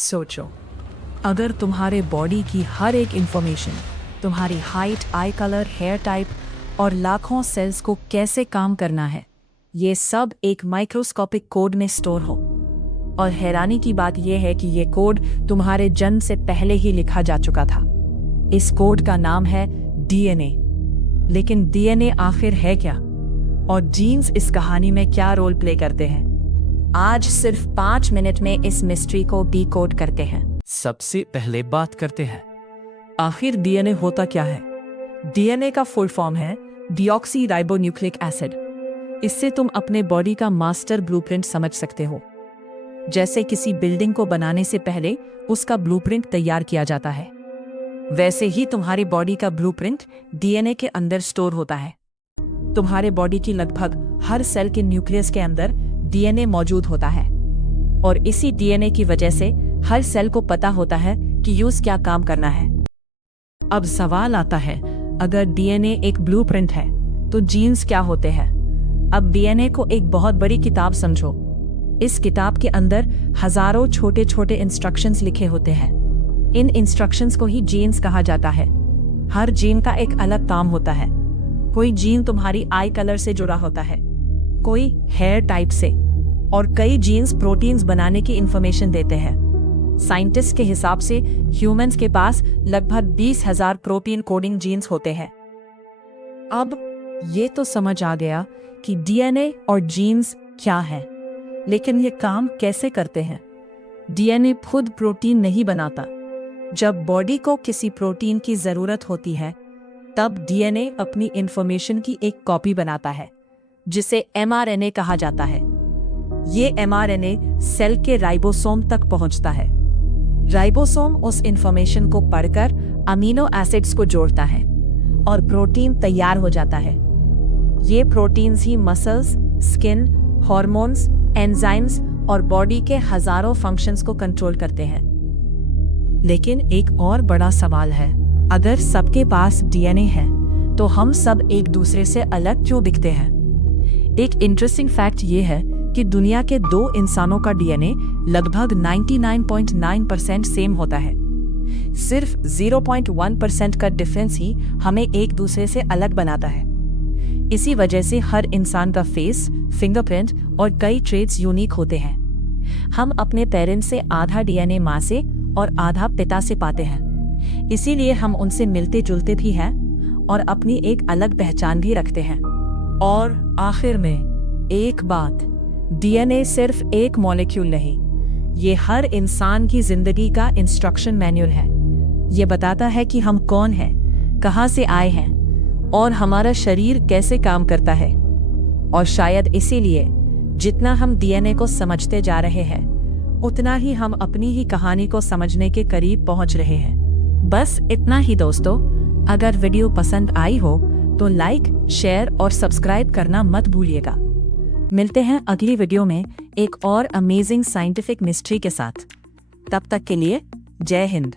सोचो, अगर तुम्हारे बॉडी की हर एक इंफॉर्मेशन, तुम्हारी height, eye colour, hair type और लाखों सेल्स को कैसे काम करना है, ये सब एक माइक्रोस्कोपिक कोड में स्टोर हो। और हैरानी की बात यह है कि ये कोड तुम्हारे जन्म से पहले ही लिखा जा चुका था। इस कोड का नाम है डीएनए। लेकिन डीएनए आखिर है क्या, और जीन्स इस कहानी में क्या रोल प्ले करते हैं? आज सिर्फ 5 मिनट में इस मिस्ट्री को डिकोड करते हैं। सबसे पहले बात करते हैं, आखिर डीएनए होता क्या है? डीएनए का फुल फॉर्म है डीऑक्सी राइबोन्यूक्लिक एसिड। इससे तुम अपने बॉडी का मास्टर ब्लूप्रिंट समझ सकते हो। जैसे किसी बिल्डिंग को बनाने से पहले उसका ब्लूप्रिंट तैयार किया जाता है, वैसे ही तुम्हारी बॉडी का ब्लूप्रिंट डीएनए के अंदर स्टोर होता है। तुम्हारे बॉडी की लगभग हर सेल के न्यूक्लियस के अंदर डीएनए मौजूद होता है, और इसी डीएनए की वजह से हर सेल को पता होता है कि यूज क्या काम करना है। अब सवाल आता है, अगर डीएनए एक ब्लूप्रिंट है तो जीन्स क्या होते हैं? अब डीएनए को एक बहुत बड़ी किताब समझो। इस किताब के अंदर हजारों छोटे छोटे इंस्ट्रक्शंस लिखे होते हैं। इन इंस्ट्रक्शंस को ही जीन्स कहा जाता है। हर जीन का एक अलग काम होता है। कोई जीन तुम्हारी आई कलर से जुड़ा होता है, कोई हेयर टाइप से, और कई जीन्स प्रोटीन्स बनाने की इंफॉर्मेशन देते हैं। साइंटिस्ट के हिसाब से ह्यूमंस के पास लगभग 20,000 प्रोटीन कोडिंग जीन्स होते हैं। अब ये तो समझ आ गया कि डीएनए और जीन्स क्या है, लेकिन ये काम कैसे करते हैं? डीएनए खुद प्रोटीन नहीं बनाता। जब बॉडी को किसी प्रोटीन की जरूरत होती है, तब डीएनए अपनी इंफॉर्मेशन की एक कॉपी बनाता है, जिसे एमआरएनए कहा जाता है। ये एमआरएनए सेल के राइबोसोम तक पहुंचता है। राइबोसोम उस इंफॉर्मेशन को पढ़कर अमीनो एसिड्स को जोड़ता है और प्रोटीन तैयार हो जाता है। ये प्रोटीन्स ही मसल्स, स्किन, हॉर्मोन्स, एंजाइम्स और बॉडी के हजारों फंक्शंस को कंट्रोल करते हैं। लेकिन एक और बड़ा सवाल है, अगर सबके पास डीएनए है तो हम सब एक दूसरे से अलग क्यों दिखते हैं? एक इंटरेस्टिंग फैक्ट ये है कि दुनिया के 2 इंसानों का डीएनए लगभग 99.9% सेम होता है। सिर्फ 0.1% का डिफरेंस ही हमें एक दूसरे से अलग बनाता है। इसी वजह से हर इंसान का फेस, फिंगरप्रिंट और कई ट्रेट्स यूनिक होते हैं। हम अपने पेरेंट्स से आधा डीएनए माँ से और आधा पिता से पाते हैं। इसीलिए हम उनसे मिलते जुलते भी हैं और अपनी एक अलग पहचान भी रखते हैं। और आखिर में एक बात, डीएनए सिर्फ एक मॉलिक्यूल नहीं, ये हर इंसान की जिंदगी का इंस्ट्रक्शन मैनुअल है। ये बताता है कि हम कौन हैं, कहाँ से आए हैं और हमारा शरीर कैसे काम करता है। और शायद इसीलिए जितना हम डीएनए को समझते जा रहे हैं, उतना ही हम अपनी ही कहानी को समझने के करीब पहुंच रहे हैं। बस इतना ही दोस्तों। अगर वीडियो पसंद आई हो तो लाइक, शेयर और सब्सक्राइब करना मत भूलिएगा। मिलते हैं अगली वीडियो में एक और अमेजिंग साइंटिफिक मिस्ट्री के साथ। तब तक के लिए जय हिंद।